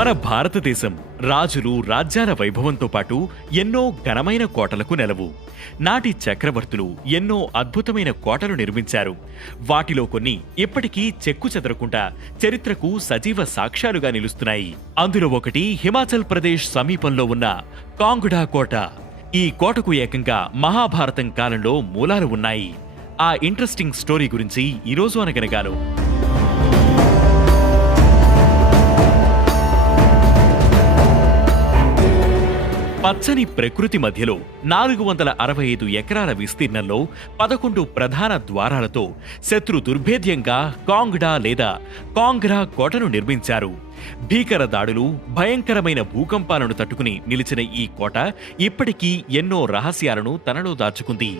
మన భారతదేశం రాజులు రాజ్యాల వైభవంతో పాటు ఎన్నో ఘనమైన కోటలకు నెలవు. నాటి చక్రవర్తులు ఎన్నో అద్భుతమైన కోటలు నిర్మించారు. వాటిలో కొన్ని ఇప్పటికీ చెక్కు చెదరకుండా చరిత్రకు సజీవ సాక్ష్యాలుగా నిలుస్తున్నాయి. అందులో ఒకటి హిమాచల్ ప్రదేశ్ సమీపంలో ఉన్న కాంగ్డా కోట. ఈ కోటకు ఏకంగా మహాభారతం కాలంలో మూలాలు ఉన్నాయి. ఆ ఇంట్రెస్టింగ్ స్టోరీ గురించి ఈరోజు అనగనగాను. పచ్చని ప్రకృతి మధ్యలో 465 ఎకరాల విస్తీర్ణంలో 11 ప్రధాన ద్వారాలతో శత్రు దుర్భేద్యంగా కాంగ్డా లేదా కాంగ్రా కోటను నిర్మించారు. భీకర దాడులు, భయంకరమైన భూకంపాలను తట్టుకుని నిలిచిన ఈ కోట ఇప్పటికీ ఎన్నో రహస్యాలను తనలో దాచుకుంది.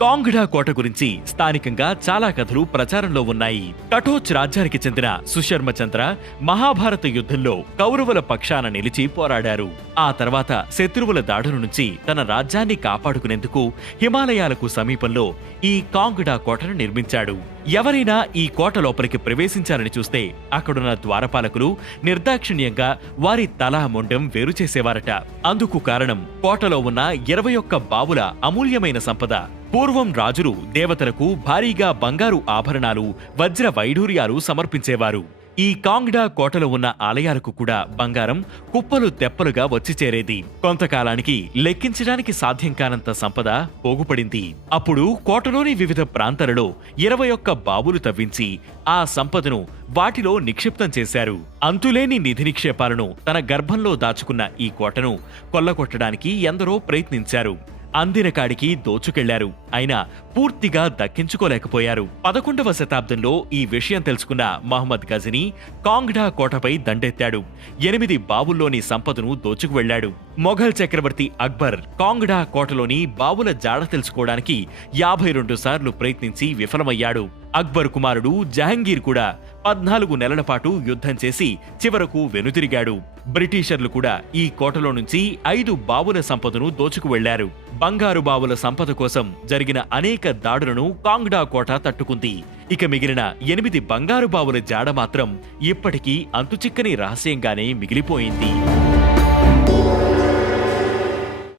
కాంగ్డా కోట గురించి స్థానికంగా చాలా కథలు ప్రచారంలో ఉన్నాయి. కటోచ్ రాజ్యానికి చెందిన సుశర్మ చంద్ర మహాభారత యుద్ధంలో కౌరవుల పక్షాన నిలిచి పోరాడారు. ఆ తర్వాత శత్రువుల దాడుల నుంచి తన రాజ్యాన్ని కాపాడుకునేందుకు హిమాలయాలకు సమీపంలో ఈ కాంగ్డా కోటను నిర్మించాడు. ఎవరైనా ఈ కోట లోపలికి ప్రవేశించాలని చూస్తే అక్కడున్న ద్వారపాలకులు నిర్దాక్షిణ్యంగా వారి తల మొండెం వేరు చేసేవారట. అందుకు కారణం కోటలో ఉన్న 21 బావుల అమూల్యమైన సంపద. పూర్వం రాజులు దేవతలకు భారీగా బంగారు ఆభరణాలు, వజ్ర వైఢూర్యాలు సమర్పించేవారు. ఈ కాంగ్డా కోటలో ఉన్న ఆలయాలకు కూడా బంగారం కుప్పలు తెప్పలుగా వచ్చి చేరేది. కొంతకాలానికి లెక్కించడానికి సాధ్యం కానంత సంపద పోగుపడింది. అప్పుడు కోటలోని వివిధ ప్రాంతాలలో 21 బావులు తవ్వించి ఆ సంపదను వాటిలో నిక్షిప్తం చేశారు. అంతులేని నిధి నిక్షేపాలను తన గర్భంలో దాచుకున్న ఈ కోటను కొల్లగొట్టడానికి ఎందరో ప్రయత్నించారు. అందిన కాడికి దోచుకెళ్లారు. అయినా పూర్తిగా దక్కించుకోలేకపోయారు. 11వ శతాబ్దంలో ఈ విషయం తెలుసుకున్న మహమ్మద్ గజనీ కాంగ్డా కోటపై దండెత్తాడు. 8 బావుల్లోని సంపదను దోచుకు వెళ్లాడు. మొఘల్ చక్రవర్తి అక్బర్ కాంగ్డా కోటలోని బావుల జాడ తెలుసుకోవడానికి 52 సార్లు ప్రయత్నించి విఫలమయ్యాడు. అక్బర్ కుమారుడు జహంగీర్ కూడా 14 నెలల పాటు యుద్ధం చేసి చివరకు వెనుతిరిగాడు. బ్రిటిషర్లు కూడా ఈ కోటలో నుంచి 5 బావుల సంపదను దోచుకు వెళ్లారు. బంగారు బావుల సంపద కోసం జరిగిన అనేక దాడులను కాంగ్డా కోట తట్టుకుంది. ఇక మిగిలిన 8 బంగారు బావుల జాడ మాత్రం ఇప్పటికీ అంతుచిక్కని రహస్యంగానే మిగిలిపోయింది.